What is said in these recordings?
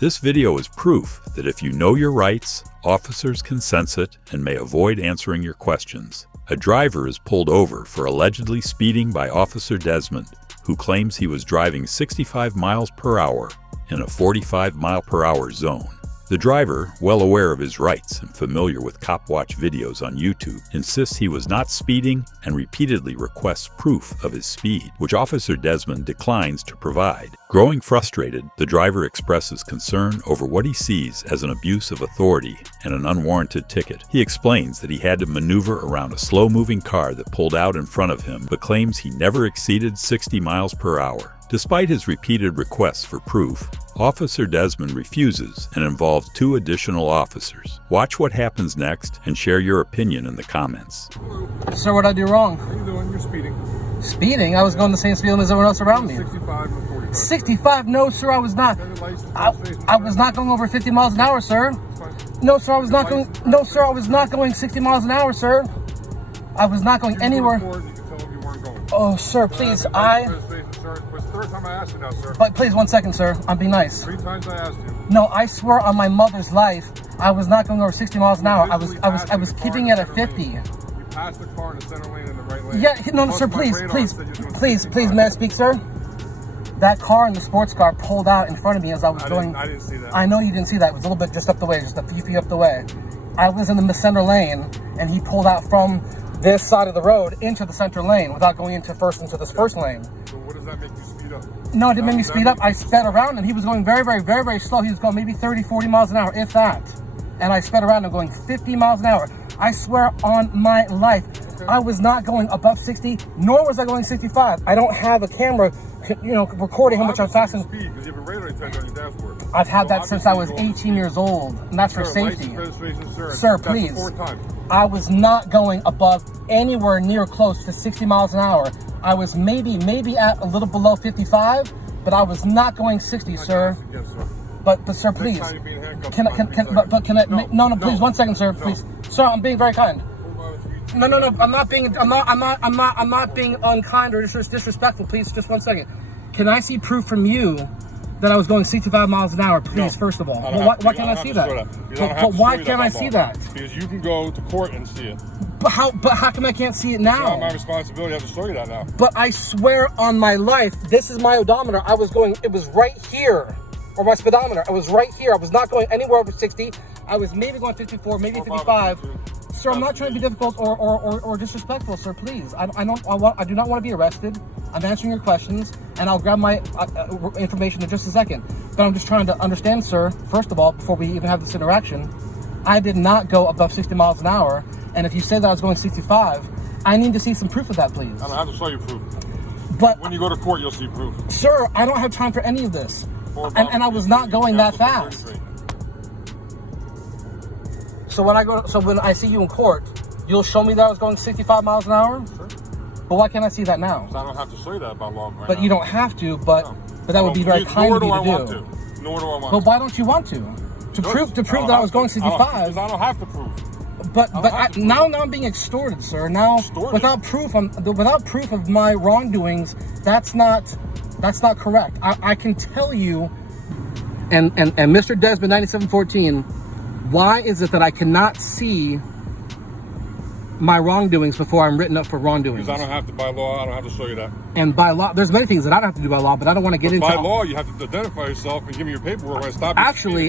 This video is proof that if you know your rights, officers can sense it and may avoid answering your questions. A driver is pulled over for allegedly speeding by Officer Desmond, who claims he was driving 65 miles per hour in a 45 mile per hour zone. The driver, well aware of his rights and familiar with cop watch videos on YouTube, insists he was not speeding and repeatedly requests proof of his speed, which Officer Desmond declines to provide. Growing frustrated, the driver expresses concern over what he sees as an abuse of authority and an unwarranted ticket. He explains that he had to maneuver around a slow-moving car that pulled out in front of him, but claims he never exceeded 60 miles per hour. Despite his repeated requests for proof, Officer Desmond refuses and involves 2 additional officers. Watch what happens next and share your opinion in the comments. Sir, what did I do wrong? What are you doing? You're speeding. Speeding? I was going the same speed limit as everyone else around me. 65 and 45. 65? No, sir, I was not. I was not going over 50 miles an hour, sir. No, sir, I was not going. No, sir, I was not going 60 miles an hour, sir. I was not going anywhere. Oh, sir, please, It's the third time I asked you now, sir. But please, 1 second, sir. I'm being nice. 3 times I asked you. No, I swear on my mother's life, I was not going over 60 miles an hour. I was keeping it at 50. You passed the car in the center lane and the right lane. Yeah, no, sir, please, may I speak, sir? That car in the sports car pulled out in front of me as I was going. I didn't see that. I know you didn't see that. It was a little bit just up the way, just a few feet up the way. I was in the center lane, and he pulled out from this side of the road into the center lane without going into this first lane. So what does that make you speed up? No, it didn't make me speed up. I sped around, and he was going very, very, very, very slow. He was going maybe 30, 40 miles an hour, if that. And I sped around and going 50 miles an hour. I swear on my life, I was not going above 60, nor was I going 65. I don't have a camera, recording how much I'm fast. Speed because you have a radar detector on your dashboard. I've had that since I was 18 years old, and that's for safety. Sir, please. I was not going above anywhere near close to 60 miles an hour. I was maybe at a little below 55, but I was not going 60, sir. Yes, sir. But sir, please. Can I? No, please. 1 second, sir. Please, sir. I'm being very kind. No. I'm not being unkind or disrespectful. Please, just 1 second. Can I see proof from you that I was going 65 miles an hour, please, first of all? Why can't I see that? But why can't I see that? Because you can go to court and see it. But how come I can't see it now? It's not my responsibility. I have to show you that now. But I swear on my life, this is my odometer. I was going, it was right here. Or my speedometer. I was right here. I was not going anywhere over 60. I was maybe going 54, maybe 55. Sir, I'm not trying to be difficult or disrespectful, sir. Please, I do not want to be arrested. I'm answering your questions, and I'll grab my information in just a second. But I'm just trying to understand, sir. First of all, before we even have this interaction, I did not go above 60 miles an hour. And if you say that I was going 65, I need to see some proof of that, please. I don't have to show you proof. But when you go to court, you'll see proof. Sir, I don't have time for any of this. And I was not going that fast. So when I see you in court, you'll show me that I was going 65 miles an hour? Sure. But why can't I see that now? Because I don't have to show you that about law right But now. You don't have to, but that would be very kind of you to do. Nor do I want to. But why don't you want to? To prove that I was going 65. Because I don't have to prove. But now I'm being extorted, sir. Now without proof of my wrongdoings, that's not correct. I can tell you, and Mr. Desmond 9714, why is it that I cannot see my wrongdoings before I'm written up for wrongdoings? Because I don't have to, by law, I don't have to show you that. And by law, there's many things that I don't have to do by law, but I don't want to get into. By law, you have to identify yourself and give me your paperwork when I stop you.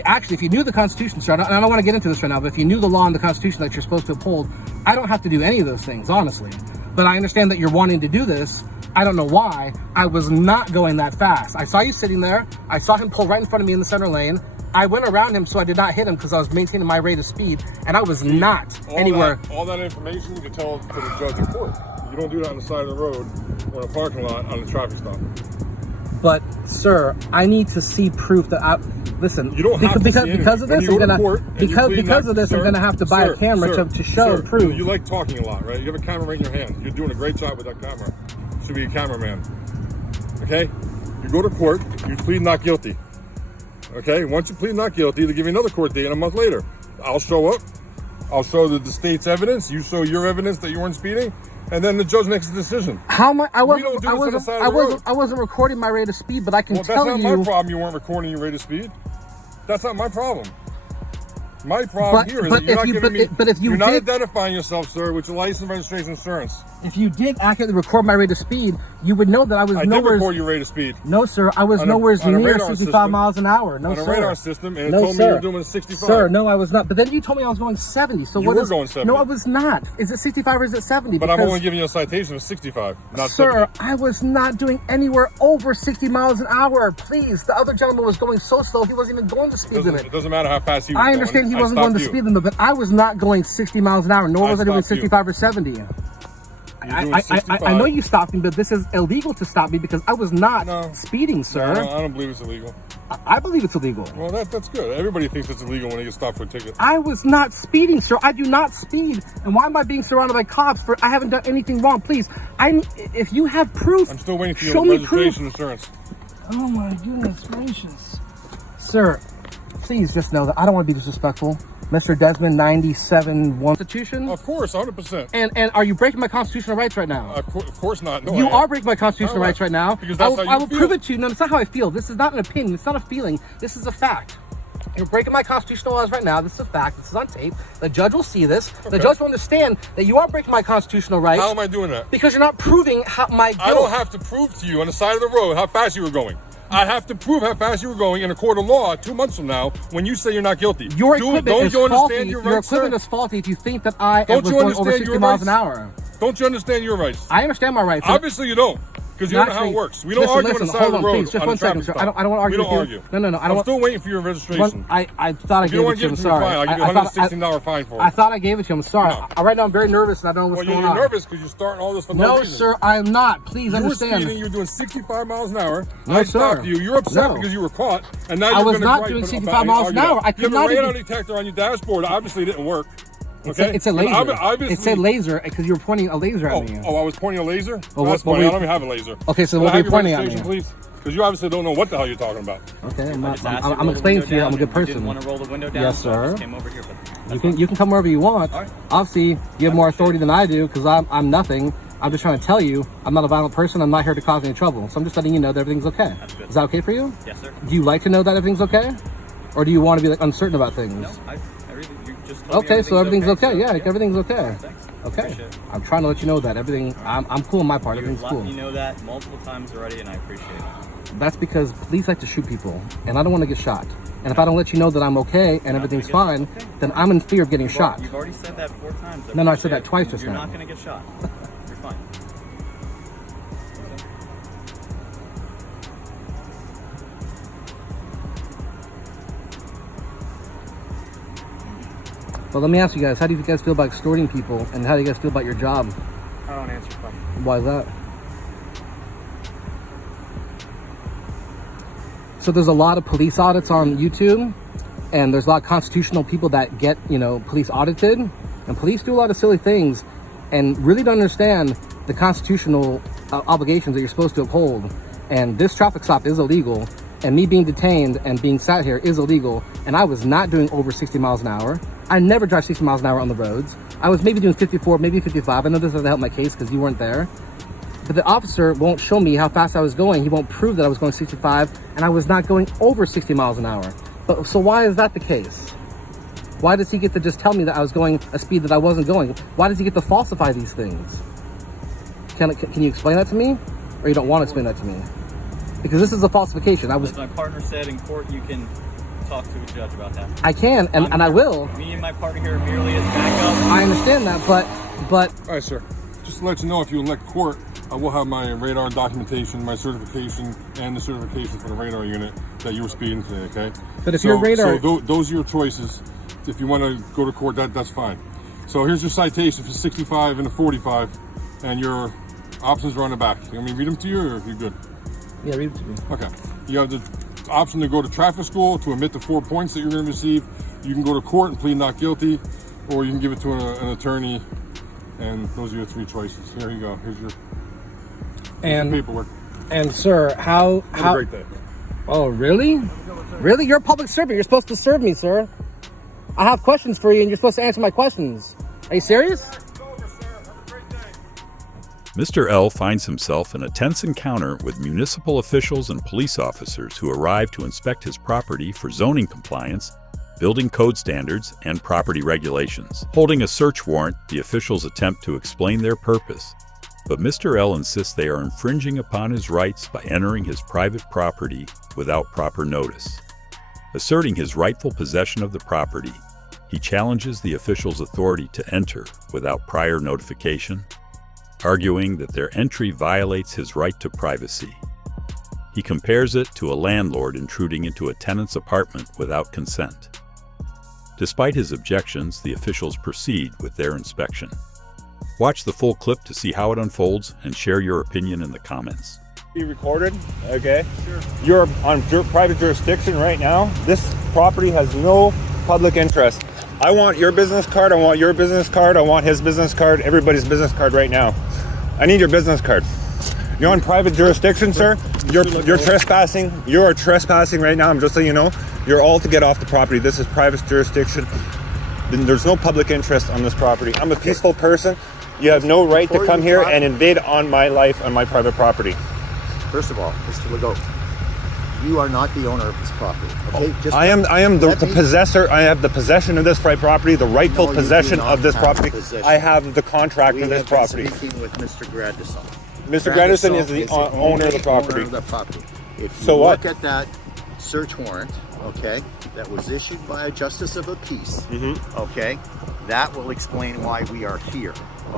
Actually, if you knew the Constitution, sir, and I don't want to get into this right now, but if you knew the law and the Constitution that you're supposed to uphold, I don't have to do any of those things, honestly. But I understand that you're wanting to do this. I don't know why. I was not going that fast. I saw you sitting there. I saw him pull right in front of me in the center lane. I went around him so I did not hit him because I was maintaining my rate of speed, and I was not anywhere. All that information you can tell to the judge in court. You don't do that on the side of the road or in a parking lot on a traffic stop. But, sir, I need to see proof that listen. You don't have to see because of this. I'm gonna have to buy a camera to show and prove. You like talking a lot, right? You have a camera right in your hand. You're doing a great job with that camera. You should be a cameraman. Okay? You go to court. You plead not guilty. Okay, once you plead not guilty, they give you another court date a month later. I'll show up. I'll show the state's evidence. You show your evidence that you weren't speeding, and then the judge makes a decision. I wasn't recording my rate of speed, but I can tell you. That's not my problem. You weren't recording your rate of speed. That's not my problem. My problem here is but that you're if not you- giving me. but if you you're not did- identifying yourself, sir, with your license, registration, insurance. If you did accurately record my rate of speed, you would know that I was I did nowhere. record your rate of speed. No, sir, I was On a- nowhere on a near radar 65 system. miles an hour. No, On a sir. radar system, and it No, told me you sir. were doing 65. Sir, no, I was not. But then you told me I was going 70. So You what were is? going 70. No, I was not. Is it 65 or is it 70? But I'm Because- only giving you a citation of 65, not Sir, 70. I was not doing anywhere over 60 miles an hour. Please, the other gentleman was going so slow, he wasn't even going the speed limit. It doesn't matter how fast he was I going. understand he I wasn't going the stopped speed limit, but I was not going 60 miles an hour, nor was I doing stopped you. 65 or 70. You're doing I 65. know you stopped me, but this is illegal to stop me because I was not No. speeding, sir. I don't believe it's illegal. I believe it's illegal. Well, that's good. Everybody thinks it's illegal when they get stopped for a ticket. I was not speeding, sir. I do not speed. And why am I being surrounded by cops for I haven't done anything wrong? Please, if you have proof, I'm still waiting for show your me proof. registration insurance. Oh my goodness gracious. Sir, please just know that I don't want to be disrespectful. Mr. Desmond, 97 Constitution. Of course, 100%. And are you breaking my constitutional rights right now? Of course not. No, You I are am. breaking my constitutional No, rights right now. because that's how you I will feel. prove it to you. No, it's not how I feel. This is not an opinion. It's not a feeling. This is a fact. You're breaking my constitutional laws right now. This is a fact. This is on tape. The judge will see this. The judge will understand that you are breaking my constitutional rights. How am I doing that? Because you're not proving my guilt. I don't have to prove to you on the side of the road how fast you were going. I have to prove how fast you were going in a court of law 2 months from now when you say you're not guilty. Your equipment don't is you understand faulty. your Your rights, equipment sir? is faulty if you think that I Don't was you going over understand 60 your miles an rights? hour. Don't you understand your rights? I understand my rights. Obviously you don't, because you don't know how it works. We don't argue on the side of the road. Please, just on one the second, traffic sir. I don't want to argue We don't with argue. you. No, I don't I'm want. still waiting for your registration. I thought I If gave you don't it want to to you. give I'm it to me, sorry. fine. I'll give you a $116 fine for it. I thought I gave it to you. I'm sorry. No. Right now I'm very nervous and I don't know what's Well, going you're on. nervous because you're starting all this for no No, reason. sir, I am not. Please You were understand. speeding. You were doing 65 miles an hour. No, I sir. stopped you. You're upset No. because you were caught, and now I you're was gonna not gripe doing about 65 miles an argue hour. that. I could You have not a radar even- detector on your dashboard. Obviously, it didn't work. It's Okay, a laser. Obviously, It's a laser because you were pointing a laser at me. I was pointing a laser. Well, That's what funny. were I you- don't even have a laser. Okay, so Can what I were you have your pointing at registration, me? please? Because you obviously don't know what the hell you're talking about. Okay, I just asked you to I'm roll the explaining window to you. I'm a down, good and you person. didn't want to roll the window down, Yes, so I sir. just came over here, but You can come wherever you want. All right. Obviously, you have more authority than I do because I'm nothing. I'm just trying to tell you I'm not a violent person. I'm not here to cause any trouble. So I'm just letting you know that everything's okay. That's good. Is that okay for you? yes, sir. Do you like to know that everything's okay, or do you want to be like uncertain about things? No, everything. You just told me Okay, so everything's okay. so, Yeah, everything's okay. Thanks. Okay. Appreciate it. I'm trying to let you know that everything. I'm cool on my part. You've Everything's let cool. me know that multiple times already, and I appreciate it. That's because police like to shoot people, and I don't want to get shot. And if I don't let you know that I'm okay and everything's fine, then I'm in fear of getting shot. You've already said that 4 times. No, I said that twice just You're now. not going to get shot. You're fine. But let me ask you guys, how do you guys feel about extorting people, and how do you guys feel about your job? I don't answer questions. Why is that? So there's a lot of police audits on YouTube, and there's a lot of constitutional people that get, police audited, and police do a lot of silly things and really don't understand the constitutional obligations that you're supposed to uphold. And this traffic stop is illegal, and me being detained and being sat here is illegal, and I was not doing over 60 miles an hour. I never drive 60 miles an hour on the roads. I was maybe doing 54, maybe 55. I know this doesn't help my case because you weren't there. But the officer won't show me how fast I was going. He won't prove that I was going 65, and I was not going over 60 miles an hour. But so why is that the case? Why does he get to just tell me that I was going a speed that I wasn't going? Why does he get to falsify these things? Can you explain that to me? Or you don't want to explain that to me? Because this is a falsification. As my partner said in court, you can talk to a judge about that. I can, and I will. Me and my partner here are merely as backup. I understand that, but All right, sir. Just to let you know, if you elect court, I will have my radar documentation, my certification, and the certification for the radar unit that you were speeding today, okay? But if your radar... So those are your choices. If you want to go to court, that's fine. So here's your citation for 65 and a 45, and your options are on the back. You want me to read them to you, or are you good? Yeah, read it to me. Okay. You have the option to go to traffic school to omit the 4 points that you're going to receive. You can go to court and plead not guilty, or you can give it to an attorney, and those are your 3 choices. Here you go. Here's your paperwork. And sir, how... Have a great day. Oh, really? Really? You're a public servant. You're supposed to serve me, sir. I have questions for you, and you're supposed to answer my questions. Are you serious? Mr. L finds himself in a tense encounter with municipal officials and police officers who arrive to inspect his property for zoning compliance, building code standards, and property regulations. Holding a search warrant, the officials attempt to explain their purpose, but Mr. L insists they are infringing upon his rights by entering his private property without proper notice. Asserting his rightful possession of the property, he challenges the officials' authority to enter without prior notification, arguing that their entry violates his right to privacy. He compares it to a landlord intruding into a tenant's apartment without consent. Despite his objections, the officials proceed with their inspection. Watch the full clip to see how it unfolds and share your opinion in the comments. Be recorded, okay? Sure. You're on private jurisdiction right now. This property has no public interest. I want your business card, I want your business card, I want his business card, everybody's business card right now. I need your business card. You're on private jurisdiction, sir. You're trespassing. You are trespassing right now. I'm just letting you know. You're all to get off the property. This is private jurisdiction. There's no public interest on this property. I'm a peaceful person. You have no right to come here and invade on my life, on my private property. First of all, Mr. Legault, you are not the owner of this property. Okay? Just I am the possessor. I have the possession of this property, the rightful possession of this property. I have the contract of this property. We have been speaking with Mr. Grandison. Mr. Grandison is the owner of the property. If you So what? look at that search warrant, okay, that was issued by a justice of a peace, okay, that will explain why we are here.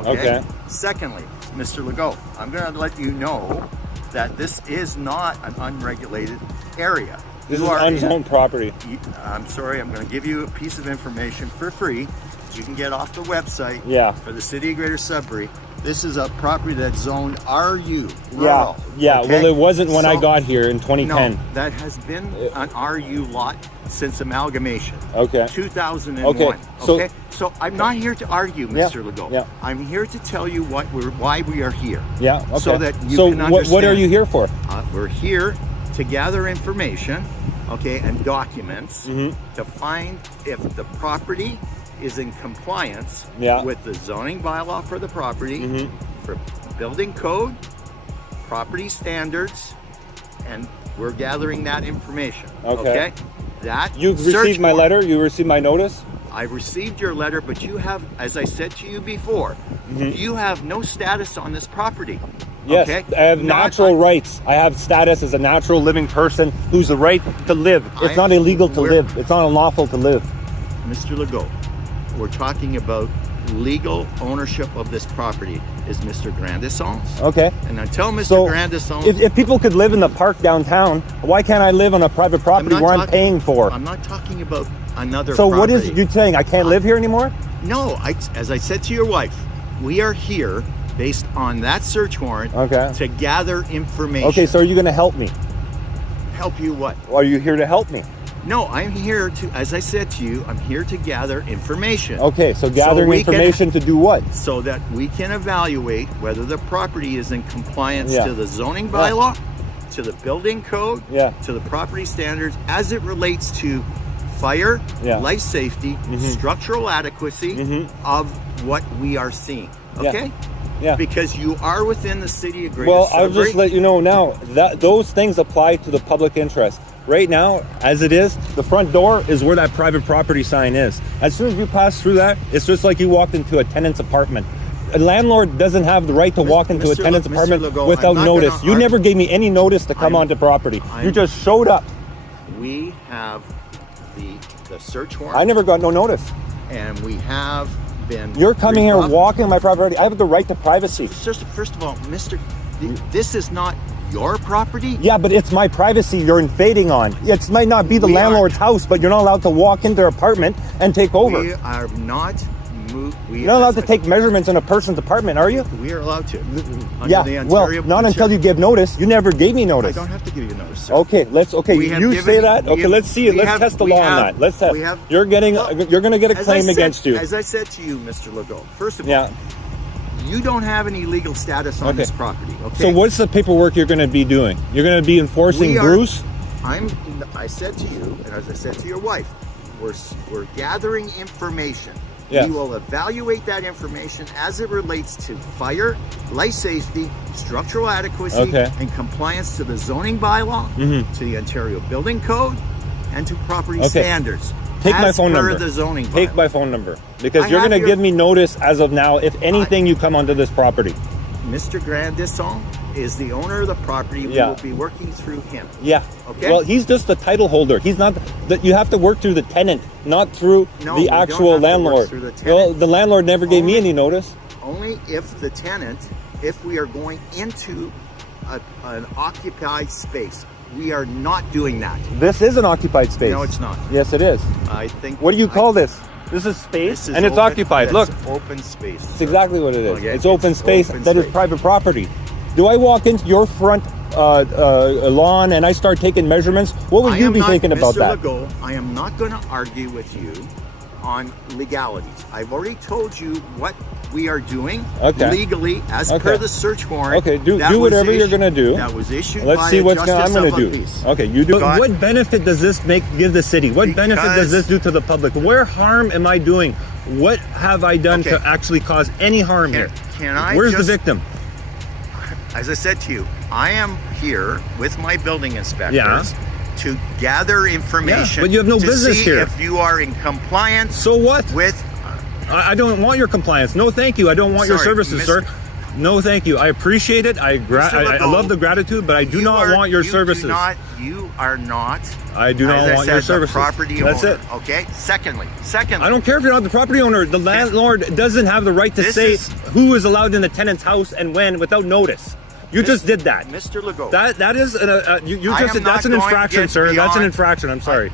Okay. Secondly, Mr. Legault, I'm going to let you know that this is not an unregulated area. This is unzoned property. I'm sorry, I'm going to give you a piece of information for free. You can get off the website for the City of Greater Sudbury. This is a property that's zoned RU. Rural, yeah. okay? Well, it wasn't when I got here in 2010. No, that has been an RU lot since amalgamation. Okay. 2001. Okay. So I'm not here to argue, Mr. Legault. Yeah. I'm here to tell you why we are here. Yeah. Okay. So that you can understand. What are you here for? We're here to gather information, okay, and documents to find if the property is in compliance with the zoning bylaw for the property, for building code, property standards, and we're gathering that information. Okay. That you received my letter. You received my notice. I received your letter, but you have, as I said to you before, you have no status on this property. Yes, okay? I have natural rights. I have status as a natural living person who's the right to live. It's not illegal to live. It's not unlawful to live. Mr. Legault, we're talking about legal ownership of this property is Mr. Grandison's. Okay. And until Mr. Grandison... If people could live in the park downtown, why can't I live on a private property where I'm paying for? I'm not talking about another So property. what is you saying? I can't live here anymore? No, as I said to your wife, we are here based on that search warrant to gather information. Okay, so are you going to help me? Help you what? Are you here to help me? No, I'm here to, as I said to you, I'm here to gather information. Okay, so gathering information to do what? So that we can evaluate whether the property is in compliance to the zoning bylaw, to the building code, to the property standards as it relates to fire, life safety, structural adequacy of what we are seeing. Okay? Yeah. Because you are within the City of Greater Sudbury. I'll just let you know now that those things apply to the public interest. Right now, as it is, the front door is where that private property sign is. As soon as you pass through that, it's just like you walked into a tenant's apartment. A landlord doesn't have the right to walk into a tenant's apartment without notice. You never gave me any notice to come onto property. You just showed up. We have the search warrant. I never got no notice. And we have been... You're coming here walking on my property. I have the right to privacy. First of all, this is not your property? Yeah, but it's my privacy you're invading on. It might not be the landlord's house, but you're not allowed to walk into their apartment and take over. We are not... You're not allowed to take measurements in a person's apartment, are you? We are allowed to. Not until you give notice. You never gave me notice. I don't have to give you notice, sir. Okay, you say that? Okay, let's see it. Let's test the law on that. Let's test. You're going to get a claim against you. As I said to you, Mr. Legault, first of all, you don't have any legal status on this property, okay? So what's the paperwork you're going to be doing? You're going to be enforcing Bruce? I said to you, and as I said to your wife, we're gathering information Yes. We will evaluate that information as it relates to fire, life safety, structural adequacy, Okay. and compliance to the zoning bylaw, to the Ontario Building Code, and to property standards. Take my as phone per number. The zoning Take bylaw. my phone number, because I you're have going to your- give me notice as of now if anything you come onto this property. Mr. Grandisson is the owner of the property. We Yeah. will be working through him. Yeah. Okay. Well, he's just the title holder. He's not. You have to work through the tenant, not through No, the we don't actual have to work landlord. through the tenant. Well, the landlord never gave me Only- any notice. Only if the tenant, if we are going into an occupied space. We are not doing that. This is an occupied space. No, it's not. Yes, it is. I think. What do you call this? This is space, This is and it's open- occupied. that's Look, open space. it's exactly what it is. Okay, It's open it's space open that is space. private property. Do I walk into your front lawn and I start taking measurements? What would you be thinking about that? Mr. Legault, I am not going to argue with you on legalities. I've already told you what we are doing legally as per the search warrant. Okay, do that was whatever you're issued- going to do. That was issued Let's by see the what's I'm Justice going of to the do. Peace. Okay, you do. God- What benefit does this give the city? What benefit does this do to the public? Where harm am I doing? What have I done to actually cause any harm here? Can I Where's the just- victim? As I said to you, I am here with my building inspectors to gather information. but you have no to business see here. if you are in compliance. So what? With I don't want your compliance. No, thank you. I don't want your Sorry, services, Mr. sir. No, thank you. I appreciate it. I love the gratitude, but I do not want your services. You are not. I do not as I want said, your the services. property That's owner. it. Okay. Secondly, I don't care if you're not the property owner. The landlord doesn't have the right to This say is- who is allowed in the tenant's house and when without notice. You just did that. Mr. Legault. That is that's an infraction, sir. That's an infraction. I'm sorry.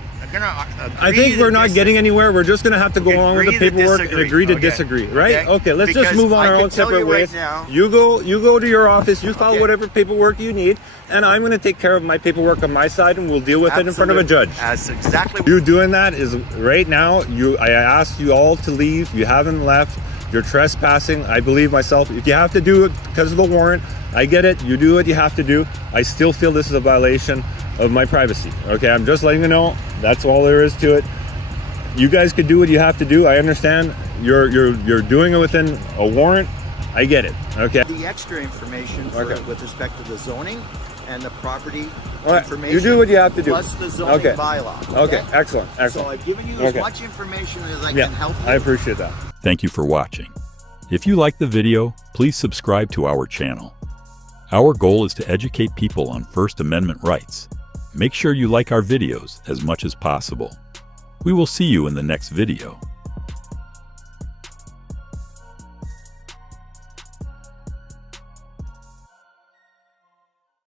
I think we're not getting anywhere. We're just going to have to go along with the paperwork and agree to disagree, right? Okay, let's just move on our own separate ways. You go to your office, you file whatever paperwork you need, and I'm going to take care of my paperwork on my side, and we'll deal with it in front of a judge. That's exactly. You doing that is right now. I asked you all to leave. You haven't left. You're trespassing. I believe myself. If you have to do it because of the warrant, I get it. You do what you have to do. I still feel this is a violation of my privacy. Okay, I'm just letting you know. That's all there is to it. You guys could do what you have to do. I understand. You're doing it within a warrant. I get it. Okay. The extra information with respect to the zoning and the property right. information. You do what you have to do. Plus the zoning bylaw. Okay. Excellent. So I've given you as much information as I can help you. I appreciate that. Thank you for watching. If you like the video, please subscribe to our channel. Our goal is to educate people on First Amendment rights. Make sure you like our videos as much as possible. We will see you in the next video.